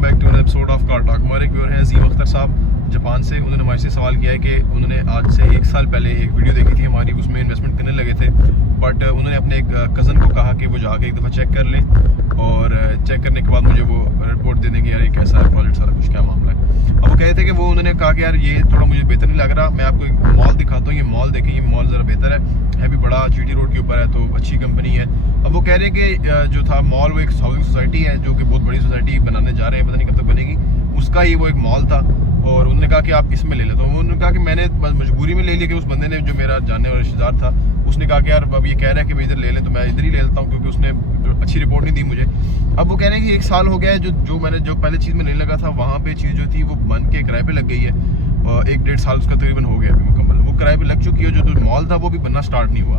Welcome back to an episode of car talk. हमारे एक viewer हैं अजीम अख्तर साहब जापान से। उन्होंने हमारे से सवाल किया है कि उन्होंने आज से 1 साल पहले एक वीडियो देखी थी हमारी, उसमें इन्वेस्टमेंट करने लगे थे, बट उन्होंने अपने एक कज़न को कहा कि वो जाके एक दफ़ा चेक कर लें और चेक करने के बाद मुझे वो रिपोर्ट दे देंगे यार ये कैसा है प्रोजेक्ट, सारा कुछ क्या मामला है। अब वो कहे थे कि वो उन्होंने कहा कि यार ये थोड़ा मुझे बेहतर नहीं लग रहा, मैं आपको एक मॉल दिखाता हूँ, ये मॉल देखें, ये मॉल ज़रा बेहतर है भी बड़ा, GT रोड के ऊपर है तो अच्छी कंपनी है। अब वो कह रहे हैं कि जो था मॉल वो एक हाउसिंग सोसाइटी है जो कि बहुत बड़ी सोसाइटी बनाने जा रहे हैं, पता नहीं कब तक बनेगी, उसका ही वो एक मॉल था और उन्होंने कहा कि आप इसमें ले लें। तो उन्होंने कहा कि मैंने मजबूरी में ले लिया कि उस बंदे ने जो मेरा जानने वाला रिश्तेदार था उसने कहा कि यार अब ये कह रहा है कि मैं इधर ले लें तो मैं इधर ही ले लेता हूँ, क्योंकि उसने जो अच्छी रिपोर्ट नहीं दी मुझे। अब वो कह रहे हैं कि 1 साल हो गया है जो पहले चीज़ में लेने लगा था वहाँ पे चीज़ जो थी वो बन के किराए पे लग गई है, 1-1.5 साल उसका तकरीबन हो गया अभी मुकम्मल, वो किराए पे लग चुकी है। जो मॉल था वो भी बनना स्टार्ट नहीं हुआ,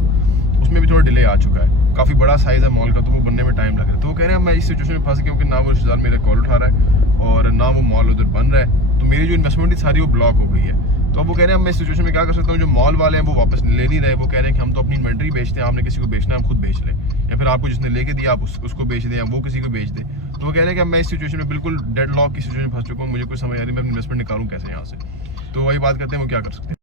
उसमें भी थोड़ा डिले आ चुका है, काफ़ी बड़ा साइज़ है मॉल का तो वो बनने में टाइम लग रहा है। तो वो कह रहे हैं मैं इस सिचुएशन में फंस गया क्योंकि ना वो रिश्तेदार मेरे कॉल उठा रहा है और ना वो मॉल उधर बन रहा है, तो मेरी जो इन्वेस्टमेंट थी सारी वो ब्लॉक हो गई है। तो अब वो कह रहे हैं मैं इस सिचुएशन में क्या कर सकता हूँ, जो मॉल वाले हैं वो वापस ले नहीं रहे, वो कह रहे हैं कि हम तो अपनी इन्वेंट्री बेचते हैं, आपने किसी को बेचना है हम खुद बेच लें, या फिर आपको जिसने लेके दिया आप उसको बेच दें या वो किसी को बेच दें। तो वो कह रहे हैं कि मैं इस सिचुएशन में बिल्कुल डेड लॉक की सिचुएशन में फंस चुका हूँ, मुझे कोई समझ आ रही मैं इन्वेस्टमेंट निकालूँ कैसे यहाँ से। तो वही बात करते हैं वो क्या कर सकते हैं।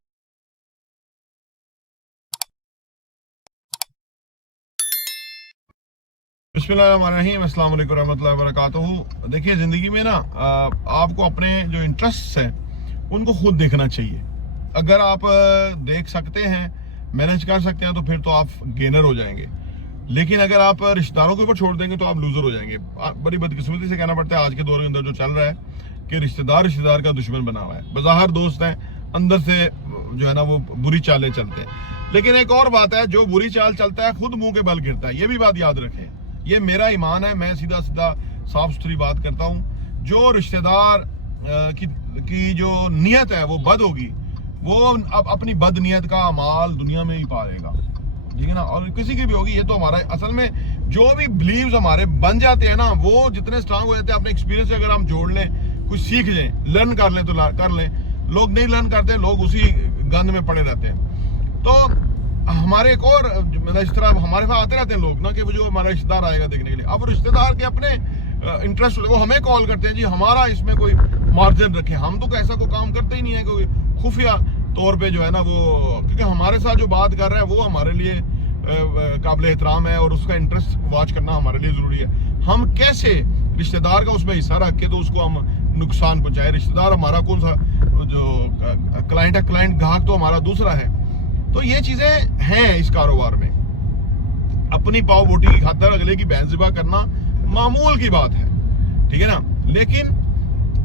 बिस्मिल्लाहिर्रहमानिर्रहीम, अस्सलाम वालेकुम रहमतुल्लाहि व बरकातुहू। देखिए ज़िंदगी में ना आपको अपने जो इंटरेस्ट्स हैं उनको खुद देखना चाहिए। अगर आप देख सकते हैं, मैनेज कर सकते हैं तो फिर तो आप गेनर हो जाएंगे, लेकिन अगर आप रिश्तेदारों के ऊपर छोड़ देंगे तो आप लूजर हो जाएंगे। बड़ी बदकिस्मती से कहना पड़ता है आज के दौर के अंदर जो चल रहा है कि रिश्तेदार का दुश्मन बना हुआ है। बाहर दोस्त हैं, अंदर से जो है ना वो बुरी चालें चलते हैं। लेकिन एक और बात है, जो बुरी चाल चलता है खुद मुंह के बल गिरता है, ये भी बात याद रखें। ये मेरा ईमान है, मैं सीधा साफ सुथरी बात करता हूँ। जो रिश्तेदार की जो नियत है वो बद होगी, वो अब अपनी बद नियत का अमाल दुनिया में ही पाएगा, ठीक है ना। और किसी की भी होगी, ये तो हमारा असल में जो भी बिलीव्स हमारे बन जाते हैं ना वो जितने स्ट्रांग हो जाते हैं, अपने एक्सपीरियंस से अगर हम जोड़ लें, कुछ सीख लें, लर्न कर लें तो कर लें। लोग नहीं लर्न करते, लोग उसी गंद में पड़े रहते हैं। तो हमारे एक और मतलब इस तरह हमारे पास आते रहते हैं लोग ना कि वो जो हमारा रिश्तेदार आएगा देखने के लिए, अब रिश्तेदार के अपने इंटरेस्ट वो हमें कॉल करते हैं, जी हमारा इसमें कोई मार्जिन रखें। हम तो ऐसा कोई काम करते ही नहीं है, कोई खुफिया तौर पे जो है ना वो, क्योंकि हमारे साथ जो बात कर रहा है वो हमारे लिए काबिल एहतराम है और उसका इंटरेस्ट वॉच करना हमारे लिए ज़रूरी है। हम कैसे रिश्तेदार का उसमें हिस्सा रख के तो उसको हम नुकसान पहुँचाए। रिश्तेदार हमारा कौन सा जो क्लाइंट है, क्लाइंट ग्राहक तो हमारा दूसरा है। तो ये चीजें हैं इस कारोबार में, अपनी पाव बोटी की खातर अगले की बहनज़िबा करना मामूल की बात है, ठीक है ना। लेकिन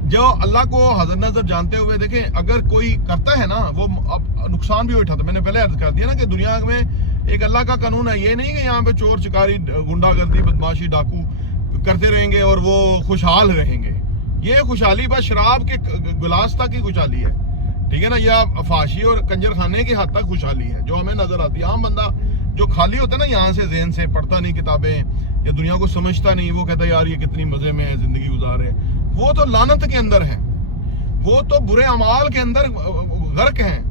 जो अल्लाह को हज़र नज़र जानते हुए देखें, अगर कोई करता है ना वो अब नुकसान भी उठाता। मैंने पहले अर्ज कर दिया ना कि दुनिया में एक अल्लाह का कानून है, ये नहीं कि यहाँ पे चोर चिकारी गुंडागर्दी बदमाशी डाकू करते रहेंगे और वो खुशहाल रहेंगे। ये खुशहाली बस शराब के गिलास तक की खुशहाली है, ठीक है ना, या फाशी और कंजर खाने की हद तक खुशहाली है जो हमें नजर आती है। आम बंदा जो खाली होता है ना यहाँ से ज़हन से, पढ़ता नहीं किताबें या दुनिया को समझता नहीं, वो कहता है यार ये कितनी मजे में है जिंदगी गुजार रहे, वो तो लानत के अंदर है, वो तो बुरे अमाल के अंदर गर्क हैं।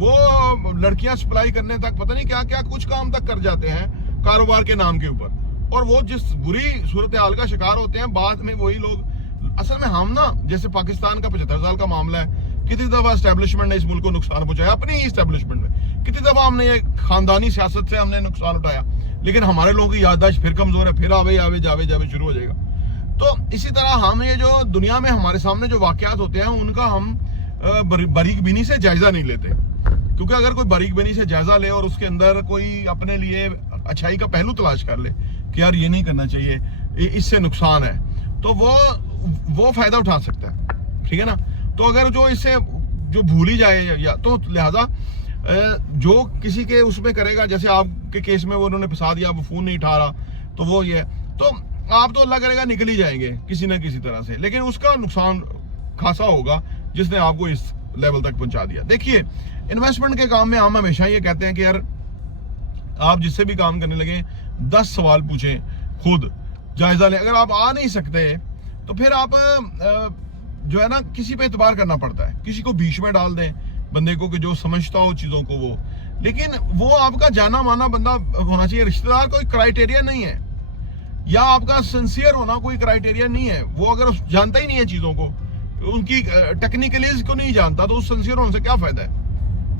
वो लड़कियां सप्लाई करने तक पता नहीं क्या क्या कुछ काम तक कर जाते हैं कारोबार के नाम के ऊपर, और वो जिस बुरी सूरत हाल का शिकार होते हैं बाद में वही लोग। असल में हम ना, जैसे पाकिस्तान का 75 साल का मामला है, कितनी दफा एस्टेब्लिशमेंट ने इस मुल्क को नुकसान पहुंचाया, अपनी ही एस्टेब्लिशमेंट में कितनी दफा हमने ये खानदानी सियासत से हमने नुकसान उठाया, लेकिन हमारे लोगों की याददाश्त फिर कमजोर है, फिर आवे जावे शुरू हो जाएगा। तो इसी तरह हम ये जो दुनिया में हमारे सामने जो वाकयात होते हैं उनका हम बारीक बीनी से जायजा नहीं लेते, क्योंकि अगर कोई बारीक बीनी से जायजा ले और उसके अंदर कोई अपने लिए अच्छाई का पहलू तलाश कर ले कि यार ये नहीं करना चाहिए, इससे नुकसान है, तो वो फायदा उठा सकता है, ठीक है ना। तो अगर जो इससे जो भूल ही जाए या तो लिहाजा जो किसी के उसमें करेगा, जैसे आपके केस में वो उन्होंने फंसा दिया, वो फोन नहीं उठा रहा, तो वो ये तो आप तो अल्लाह करेगा निकल ही जाएंगे किसी ना किसी तरह से, लेकिन उसका नुकसान खासा होगा जिसने आपको इस लेवल तक पहुंचा दिया। देखिए इन्वेस्टमेंट के काम में हम हमेशा ये कहते हैं कि यार आप जिससे भी काम करने लगे 10 सवाल पूछें, खुद जायजा लें। अगर आप आ नहीं सकते तो फिर आप जो है ना किसी पे एतबार करना पड़ता है, किसी को बीच में डाल दें बंदे को कि जो समझता हो चीजों को वो, लेकिन वो आपका जाना माना बंदा होना चाहिए। रिश्तेदार कोई क्राइटेरिया नहीं है, या आपका सिंसियर होना कोई क्राइटेरिया नहीं है। वो अगर जानता ही नहीं है चीज़ों को, उनकी टेक्निकलीज को नहीं जानता, तो उस सिंसियर होने से क्या फ़ायदा है।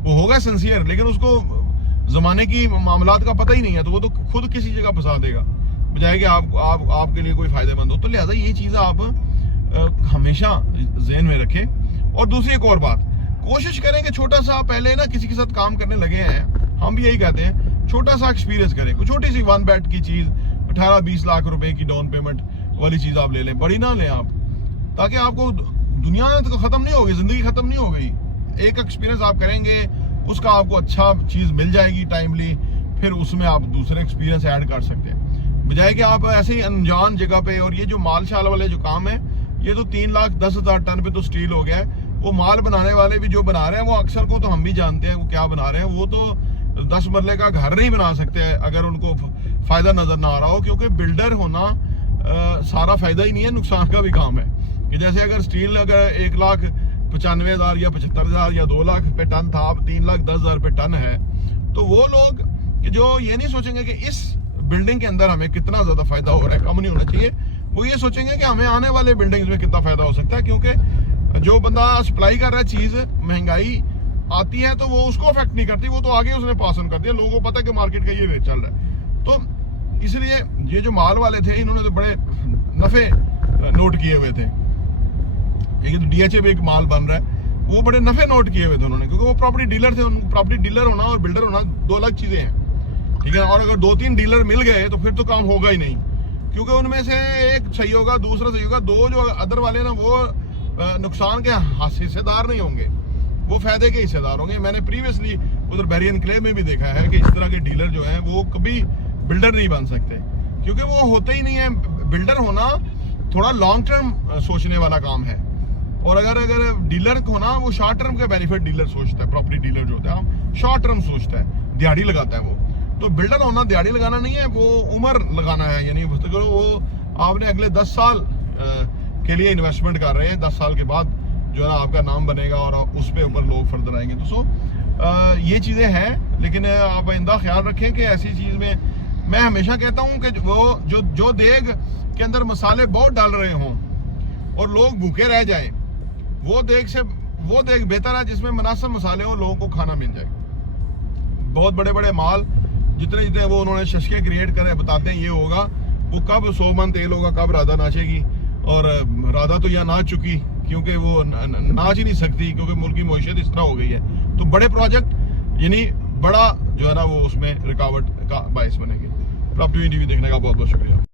वो होगा सिंसियर लेकिन उसको ज़माने की मामलात का पता ही नहीं है, तो वो तो खुद किसी जगह फंसा देगा बजाय कि आपके लिए कोई फ़ायदेमंद हो। तो लिहाजा ये चीज़ आप हमेशा ज़हन में रखें। और दूसरी एक और बात, कोशिश करें कि छोटा सा, पहले ना किसी के साथ काम करने लगे हैं, हम भी यही कहते हैं, छोटा सा एक्सपीरियंस करें। कोई छोटी सी 1 बेड की चीज़ 18-20 लाख रुपए की डाउन पेमेंट वाली चीज़ आप ले लें, बड़ी ना लें आप, ताकि आपको दुनिया तो ख़त्म नहीं होगी, ज़िंदगी ख़त्म नहीं हो गई। एक एक्सपीरियंस आप करेंगे, उसका आपको अच्छा चीज़ मिल जाएगी टाइमली, फिर उसमें आप दूसरे एक्सपीरियंस ऐड कर सकते हैं, बजाय कि आप ऐसे ही अनजान जगह पे। और ये जो माल शाल वाले जो काम है, ये तो 3,10,000 टन पे तो स्टील हो गया है। वो माल बनाने वाले भी जो बना रहे हैं, वो अक्सर को तो हम भी जानते हैं वो क्या बना रहे हैं। वो तो 10 मरले का घर नहीं बना सकते अगर उनको फ़ायदा नज़र ना आ रहा हो, क्योंकि बिल्डर होना सारा फ़ायदा ही नहीं है, नुकसान का भी काम है। कि जैसे अगर स्टील अगर 1,95,000 या 75,000 या 2 लाख पे टन था, अब 3,10,000 पे टन है, तो वो लोग कि जो ये नहीं सोचेंगे कि इस बिल्डिंग के अंदर हमें कितना ज़्यादा फ़ायदा हो रहा है, कम नहीं होना चाहिए, वो ये सोचेंगे कि हमें आने वाले बिल्डिंग्स में कितना फ़ायदा हो सकता है। क्योंकि जो बंदा सप्लाई कर रहा है चीज़, महंगाई आती है तो वो उसको अफेक्ट नहीं करती, वो तो आगे उसने पास ऑन कर दिया। लोगों को पता है कि मार्केट का ये रेट चल रहा है। तो इसलिए ये जो माल वाले थे, इन्होंने तो बड़े नफ़े नोट किए हुए थे। लेकिन DHA भी एक माल बन रहा है, वो बड़े नफ़े नोट किए हुए थे उन्होंने, क्योंकि वो प्रॉपर्टी डीलर थे। उनको प्रॉपर्टी डीलर होना और बिल्डर होना 2 अलग चीज़ें हैं, ठीक है। और अगर 2-3 डीलर मिल गए तो फिर तो काम होगा ही नहीं, क्योंकि उनमें से एक सही होगा, दूसरा सही होगा, 2 जो अदर वाले ना, वो नुकसान के हिस्सेदार नहीं होंगे, वो फायदे के हिस्सेदार होंगे। मैंने प्रीवियसली उधर बैरियन क्लेव में भी देखा है कि इस तरह के डीलर जो हैं वो कभी बिल्डर नहीं बन सकते, क्योंकि वो होते ही नहीं है। बिल्डर होना थोड़ा लॉन्ग टर्म सोचने वाला काम है, और अगर डीलर होना, वो शॉर्ट टर्म का बेनिफिट डीलर सोचता है। प्रॉपर्टी डीलर जो होता है शॉर्ट टर्म सोचता है, दिहाड़ी लगाता है वो। तो बिल्डर होना दिहाड़ी लगाना नहीं है, वो उम्र लगाना है। यानी वो आपने अगले 10 साल के लिए इन्वेस्टमेंट कर रहे हैं, 10 साल के बाद जो है ना आपका नाम बनेगा और उस पे ऊपर लोग फर्दर आएंगे। तो ये चीज़ें हैं, लेकिन आप आइंदा ख्याल रखें कि ऐसी चीज़ में मैं हमेशा कहता हूँ कि वो जो देग के अंदर मसाले बहुत डाल रहे हों और लोग भूखे रह जाएं, वो देग बेहतर है जिसमें मुनासिब मसाले हो, लोगों को खाना मिल जाए। बहुत बड़े बड़े माल जितने वो उन्होंने शशके क्रिएट करे, बताते हैं ये होगा, वो कब 100 मन तेल होगा, कब राधा नाचेगी। और राधा तो यहाँ नाच चुकी, क्योंकि वो नाच ही नहीं सकती, क्योंकि मुल्क की मईशत इस तरह हो गई है। तो बड़े प्रोजेक्ट यानी बड़ा जो है ना वो उसमें रुकावट का बायस बनेंगे। प्रॉपर्टी टीवी देखने का बहुत बहुत शुक्रिया।